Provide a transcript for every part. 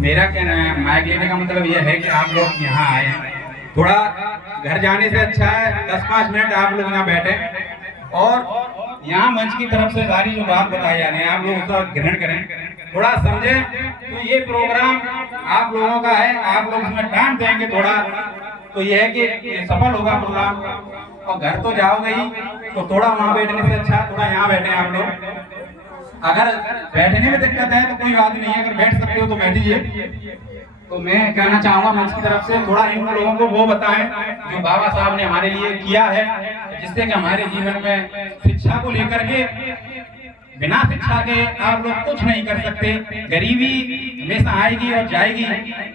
मेरा कहना है, माइक लेने का मतलब यह है कि आप लोग यहाँ आए, थोड़ा घर जाने से अच्छा है 10-5 मिनट आप लोग यहाँ बैठे और यहाँ मंच की तरफ से सारी जो बात बताई जा रही है आप लोग उसका ग्रहण करें, थोड़ा समझें। तो ये प्रोग्राम आप लोगों का है, आप लोग इसमें टाइम देंगे थोड़ा, तो ये है कि सफल होगा प्रोग्राम। और घर तो जाओगे ही, तो थोड़ा वहाँ बैठने से अच्छा थोड़ा यहाँ बैठे आप लोग। अगर बैठने में दिक्कत है तो कोई बात नहीं है, अगर बैठ सकते हो तो बैठिए। तो मैं कहना चाहूंगा मंच की तरफ से थोड़ा इन लोगों को वो बताएं जो बाबा साहब ने हमारे लिए किया है, जिससे कि हमारे जीवन में शिक्षा को लेकर के, बिना शिक्षा के आप लोग कुछ नहीं कर सकते। गरीबी हमेशा आएगी और जाएगी,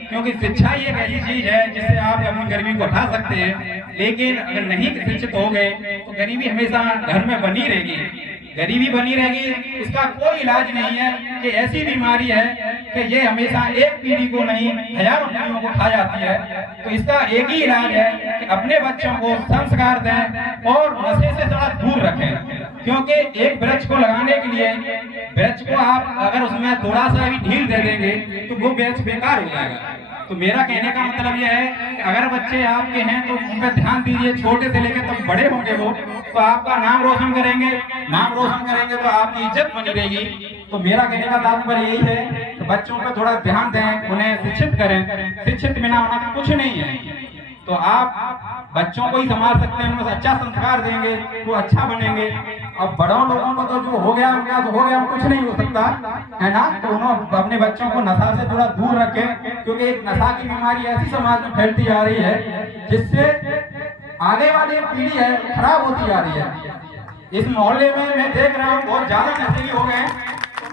क्योंकि शिक्षा ही एक ऐसी चीज है जिससे आप अपनी गरीबी को हटा सकते हैं। लेकिन अगर नहीं शिक्षित हो गए तो गरीबी हमेशा घर में बनी रहेगी, गरीबी बनी रहेगी। इसका कोई इलाज नहीं है कि ऐसी बीमारी है कि ये हमेशा एक पीढ़ी को नहीं हजारों पीढ़ियों को खा जाती है। तो इसका एक ही इलाज है कि अपने बच्चों को संस्कार दें और नशे से थोड़ा दूर रखें। क्योंकि एक वृक्ष को लगाने के लिए, वृक्ष को आप अगर उसमें थोड़ा सा भी ढील दे देंगे तो वो वृक्ष बेकार हो जाएगा। तो मेरा कहने का मतलब यह है कि अगर बच्चे आपके हैं तो उन पर ध्यान दीजिए, छोटे से लेकर तब बड़े होंगे वो, तो आपका नाम रोशन करेंगे, नाम रोशन करेंगे तो आपकी इज्जत बनी रहेगी। तो मेरा कहने का तात्पर्य यही है कि बच्चों पर थोड़ा ध्यान दें, उन्हें शिक्षित करें। शिक्षित बिना होना कुछ नहीं है। तो आप बच्चों को ही संभाल सकते हैं, उनको अच्छा संस्कार देंगे वो अच्छा बनेंगे। अब बड़ों लोगों को तो जो हो गया उनका तो हो गया, कुछ नहीं हो सकता है ना। तो उन्होंने अपने बच्चों को नशा से थोड़ा दूर रखें, क्योंकि एक नशा की बीमारी ऐसी समाज में फैलती जा रही है जिससे आगे वाली पीढ़ी है खराब होती जा रही है। इस मोहल्ले में मैं देख रहा हूँ बहुत ज्यादा नशेड़ी हो गए।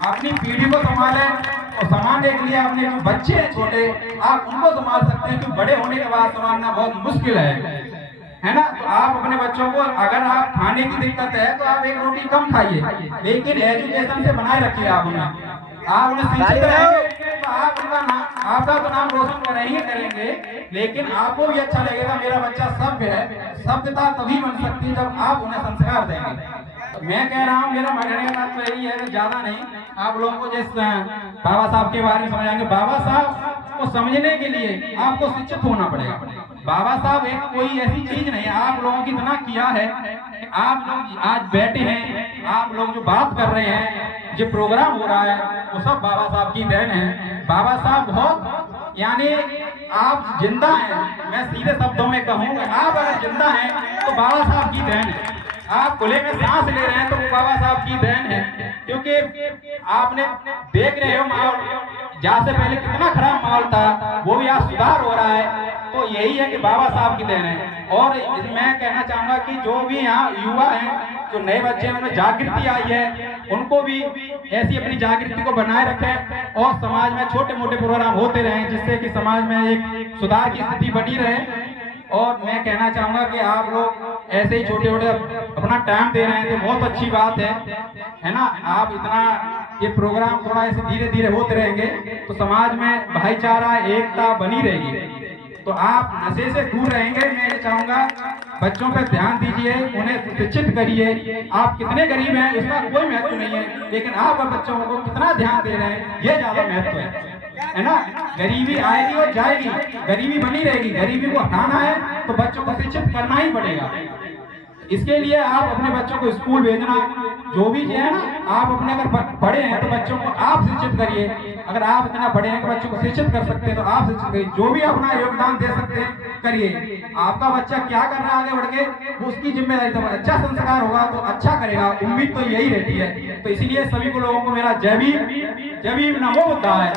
अपनी पीढ़ी को संभालें और संभालने के लिए अपने जो बच्चे हैं छोटे, आप उनको संभाल सकते हैं, क्योंकि बड़े होने के बाद संभालना बहुत मुश्किल है ना। तो आप अपने बच्चों को, अगर आप खाने की दिक्कत है तो आप एक रोटी कम खाइए, लेकिन एजुकेशन से बनाए रखिए। आप उन्हें शिक्षित रहेंगे तो आप उनका नाम, आपका तो नाम रोशन करेंगे, लेकिन आपको भी अच्छा लगेगा मेरा बच्चा सभ्य है। सभ्यता तभी बन सकती है जब आप उन्हें संस्कार देंगे। मैं कह रहा हूँ, मेरा कहने का बात तो यही है कि ज्यादा नहीं, आप लोगों को जिस बाबा साहब के बारे में समझाएंगे। बाबा साहब को समझने के लिए आपको शिक्षित होना पड़ेगा। बाबा साहब एक कोई ऐसी चीज नहीं है, आप लोगों की इतना किया है कि आप लोग आज बैठे हैं, आप लोग जो बात कर रहे हैं, जो प्रोग्राम हो रहा है, वो सब बाबा साहब की देन है। बाबा साहब बहुत, यानी आप जिंदा हैं, मैं सीधे शब्दों में कहूँगा, आप अगर जिंदा हैं तो बाबा साहब की देन है। आप खुले में सांस ले रहे हैं तो वो बाबा साहब की देन है, क्योंकि आपने देख रहे हो माहौल, जहाँ से पहले कितना खराब माहौल था वो भी आज सुधार हो रहा है। तो यही है कि बाबा साहब की देन है। और मैं कहना चाहूंगा कि जो भी यहाँ युवा हैं, जो नए बच्चे हैं, उनमें जागृति आई है, उनको भी ऐसी अपनी जागृति को बनाए रखें और समाज में छोटे मोटे प्रोग्राम होते रहें, जिससे कि समाज में एक सुधार की स्थिति बनी रहे। और मैं कहना चाहूंगा कि आप लोग ऐसे ही छोटे छोटे अपना टाइम दे रहे हैं तो बहुत अच्छी बात है ना। आप इतना ये प्रोग्राम थोड़ा ऐसे धीरे धीरे होते रहेंगे तो समाज में भाईचारा, एकता बनी रहेगी। तो आप नशे से दूर रहेंगे। मैं ये चाहूंगा बच्चों पर ध्यान दीजिए, उन्हें शिक्षित करिए। आप कितने गरीब हैं उसका कोई महत्व नहीं है, लेकिन आप बच्चों को कितना ध्यान दे रहे हैं ये ज्यादा महत्व है ना। गरीबी आएगी और जाएगी, गरीबी बनी रहेगी। गरीबी को हटाना है तो बच्चों को शिक्षित करना ही पड़ेगा। इसके लिए आप अपने बच्चों को स्कूल भेजना, जो भी है ना, आप अपने अगर बड़े हैं तो बच्चों को आप शिक्षित करिए। अगर आप इतना बड़े हैं कि बच्चों को शिक्षित कर सकते हैं तो आप शिक्षित करिए। जो भी अपना योगदान दे सकते हैं करिए। आपका बच्चा क्या कर रहा है आगे बढ़ के, वो उसकी जिम्मेदारी। तो अच्छा संस्कार होगा तो अच्छा करेगा, उम्मीद तो यही रहती है। तो इसीलिए सभी को लोगों को मेरा जय भीम नमो बुद्धाय।